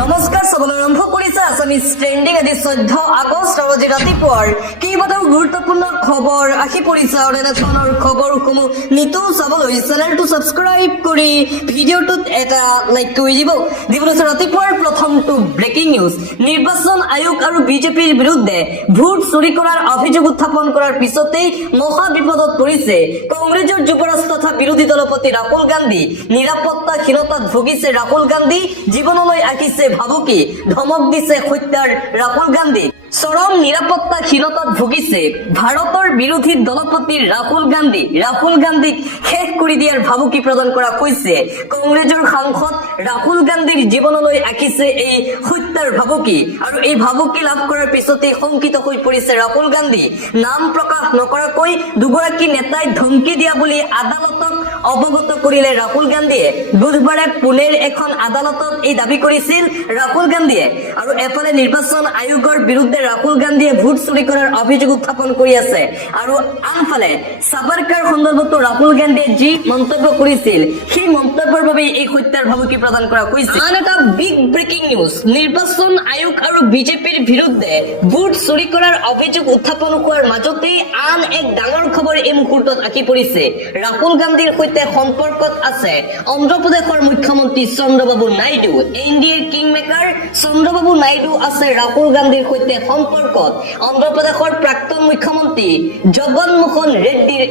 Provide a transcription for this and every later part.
নমস্কাৰ সবলৈ আৰম্ভ কৰিছে আছামিজ ট্ৰেন্ডিং আজি 14 আগষ্ট আৰু আজি ৰাতিপুৱাৰ কেইবাটাও গুৰুত্বপূৰ্ণ খবৰ আহি পৰিছে আৰু এনেধৰণৰ খবৰসমূহ নিতৌ চাবলৈ চেনেলটো ছাবস্ক্ৰাইব কৰি ভিডিঅ'টোত এটা লাইক কৰি দিব দিবলৈ ৰাতিপুৱাৰ প্ৰথমটো ব্ৰেকিং নিউজ নিৰ্বাচন আয়োগ আৰু বিজেপিৰ বিৰুদ্ধে ভোট চুৰি কৰাৰ অভিযোগ উত্থাপন কৰাৰ পিছতেই মহা বিপদত পৰিছে কংগ্ৰেছৰ যুৱৰাজ তথা বিৰোধী দলপতি ৰাহুল গান্ধী নিৰাপত্তাহীনতাত ভুগিছে ৰাহুল গান্ধী জীৱনলৈ আঁকিছে ভাবুকি ধমক দিছে হত্যাৰ ৰাহুল গান্ধী চৰম নিৰাপত্তাহীনতাত ভুগিছে ভাৰতৰ বিৰোধী দলপতি ৰাহুল গান্ধীক শেষ কৰি দিয়াৰ ভাবুকি প্ৰদান কৰা হৈছে কংগ্ৰেছৰ সাংসদ ৰাহুল গান্ধীৰ জীৱনলৈ আঁকিছে এই হত্যাৰ ভাবুকি আৰু এই ভাবুকি লাভ কৰাৰ পিছতে শংকিত হৈ পৰিছে ৰাহুল গান্ধী নাম প্ৰকাশ নকৰাকৈ দুগৰাকী নেতাই ধমকি দিয়া বুলি আদালতক অৱগত কৰিলে ৰাহুল গান্ধীয়ে বুধবাৰে পুনেৰ এখন আদালতত এই দাবী কৰিছিল ৰাহুল গান্ধীয়ে আৰু এফালে নিৰ্বাচন আয়োগৰ বিৰুদ্ধে ৰাহুল গান্ধীয়ে ভোট চুৰি কৰাৰ অভিযোগ উত্থাপন কৰি আছে আৰু আনফালে সাবৰকাৰ সন্দৰ্ভত ৰাহুল গান্ধীয়ে যি মন্তব্য কৰিছিল সেই মন্তব্যৰ বাবে এই হত্যাৰ ভাবুকি প্ৰদান কৰা হৈছে আন এটা বিগ ব্ৰেকিং নিউজ নিৰ্বাচন আয়োগ আৰু বিজেপিৰ বিৰুদ্ধে ভোট চুৰি কৰাৰ অভিযোগ উত্থাপন হোৱাৰ মাজতে আন এক ডাঙৰ খবৰ এই মুহূৰ্তত আহি পৰিছে ৰাহুল গান্ধীৰ সৈতে সম্পৰ্কত আছে অন্ধ্ৰপ্ৰদেশৰ মুখ্যমন্ত্ৰী চন্দ্ৰবাবু নাইডু এনডিএৰ কিংমেকাৰ চন্দ্ৰবাবু নাইডু আছে ৰাহুল গান্ধীৰ সৈতে সম্পৰ্কত অন্ধ্ৰপ্ৰদেশৰ প্ৰাক্তন মুখ্যমন্ত্ৰী জগনমোহন ৰেড্ডিৰ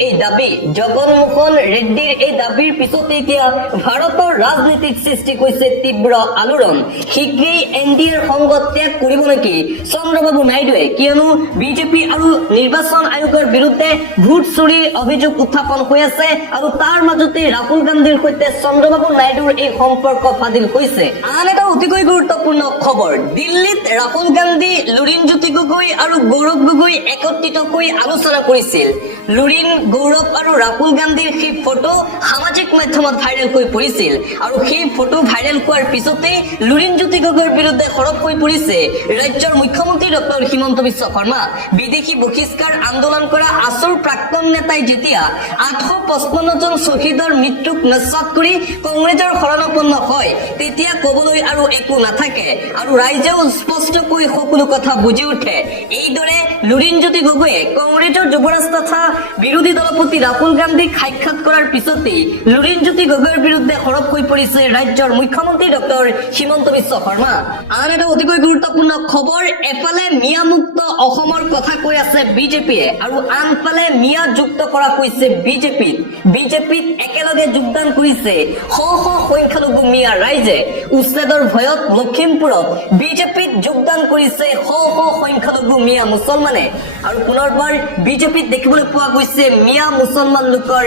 এই দাবীৰ পিছতে এতিয়া ভাৰতৰ ৰাজনীতিত সৃষ্টি হৈছে তীব্ৰ আলোড়ন শীঘ্ৰেই এনডিএৰ সংগ ত্যাগ কৰিব নেকি চন্দ্ৰবাবু নাইডুৱে কিয়নো বিজেপি আৰু নিৰ্বাচন আয়োগৰ বিৰুদ্ধে ভোট চুৰিৰ অভিযোগ উত্থাপন হৈ আছে আৰু তাৰ মাজতে ৰাহুল গান্ধীৰ সৈতে চন্দ্ৰবাবু নাইডুৰ এই সম্পৰ্ক ফাদিল হৈছে আন এটা অতিকৈ গুৰুত্বপূৰ্ণ খবৰ দিল্লীত ৰাহুল গান্ধী লুৰিণজ্যোতি গগৈ আৰু গৌৰৱ গগৈ একত্ৰিতকৈ আলোচনা কৰিছিল লুৰিণ গৌৰৱ আৰু ৰাহুল গান্ধীৰ সেই ফটো সামাজিক মাধ্যমত ভাইৰেল হৈ পৰিছিল আৰু সেই ফটো ভাইৰেল হোৱাৰ পিছতে লুৰিণজ্যোতি গগৈৰ বিৰুদ্ধে সৰব হৈ পৰিছে ৰাজ্যৰ মুখ্যমন্ত্ৰী ডক্টৰ হিমন্ত বিশ্ব শৰ্মা বিদেশী বহিষ্কাৰ আন্দোলন কৰা আছুৰ প্ৰাক্তন নেতাই যেতিয়া 855 জন শ্বহীদৰ মৃত্যুক নস্বাত কৰি কংগ্ৰেছৰ শৰণাপন্ন হয় তেতিয়া কবলৈ আৰু একো নাথাকে আৰু ৰাইজেও স্পষ্টকৈ সকলো কথা বুজি উঠে এইদৰে লুৰিণজ্যোতি গগৈয়ে কংগ্ৰেছৰ যুৱৰাজ তথা বিৰোধী দলপতি ৰাহুল গান্ধীক সাক্ষাৎ কৰাৰ পিছতেই লুৰিণজ্যোতি গগৈৰ বিৰুদ্ধে সৰব হৈ পৰিছে ৰাজ্যৰ মুখ্যমন্ত্ৰী ডক্টৰ হিমন্ত বিশ্ব শৰ্মা আন এটা অতিকৈ গুৰুত্বপূৰ্ণ খবৰ এফালে মিয়া মুক্ত অসমৰ কথা কৈ আছে বিজেপিয়ে আৰু আনফালে মিয়া যুক্ত কৰা হৈছে বিজেপিত একেলগে যোগদান কৰিছে শ শ সংখ্যালঘু মিয়া ৰাইজে উচ্ছেদৰ ভয়ত লখিমপুৰত বিজেপিত যোগদান কৰিছে শ শ সংখ্যালঘু মিয়া মুছলমানে আৰু পুনৰবাৰ বিজেপিত দেখিবলৈ পোৱা গৈছে মিয়া মুছলমান লোকৰ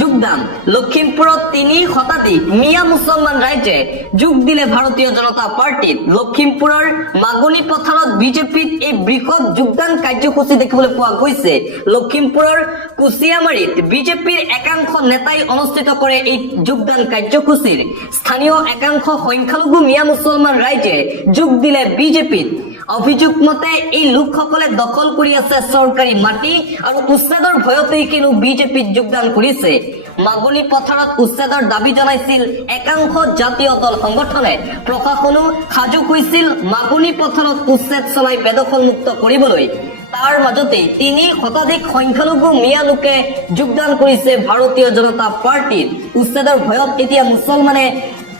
যোগদান লখিমপুৰত 3 শতাধিক মিয়া মুছলমান ৰাইজে যোগ দিলে ভাৰতীয় জনতা পাৰ্টিত লখিমপুৰৰ মাগুনী পথাৰত বিজেপিত এই বৃহৎ যোগদান কাৰ্যসূচী দেখিবলৈ পোৱা গৈছে লখিমপুৰৰ কুচিয়ামাৰীত বিজেপিৰ একাংশ নেতাই অনুষ্ঠিত কৰে এই যোগদান কাৰ্যসূচীৰ স্থানীয় একাংশ সংখ্যালঘু মিয়া মুছলমান ৰাইজে যোগ দিলে বিজেপিত অভিযোগ মতে এই লোকসকলে দখল কৰি আছে চৰকাৰী মাটি আৰু উচ্ছেদৰ ভয়তেই কিনো বিজেপিত যোগদান কৰিছে মাগুনী পথাৰত উচ্ছেদৰ দাবী জনাইছিল একাংশ জাতীয় দল সংগঠনে প্ৰশাসনো সাজু হৈছিল মাগুনী পথাৰত উচ্ছেদ চলাই বেদখল মুক্ত কৰিবলৈ তাৰ মাজতে 3 শতাধিক সংখ্যালঘু মিয়া লোকে যোগদান কৰিছে ভাৰতীয় জনতা পাৰ্টিত উচ্ছেদৰ ভয়ত এতিয়া মুছলমানে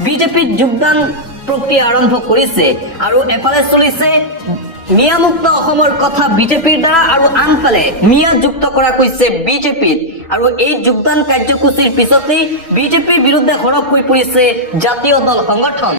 বিজেপিত যোগদান প্ৰক্ৰিয়া আৰম্ভ কৰিছে আৰু এফালে চলিছে মিয়া মুক্ত অসমৰ কথা বিজেপিৰ দ্বাৰা আৰু আনফালে মিয়া যুক্ত কৰা হৈছে বিজেপিত আৰু এই যোগদান কাৰ্যসূচীৰ পিছতেই বিজেপিৰ বিৰুদ্ধে সৰব হৈ পৰিছে জাতীয় দল সংগঠন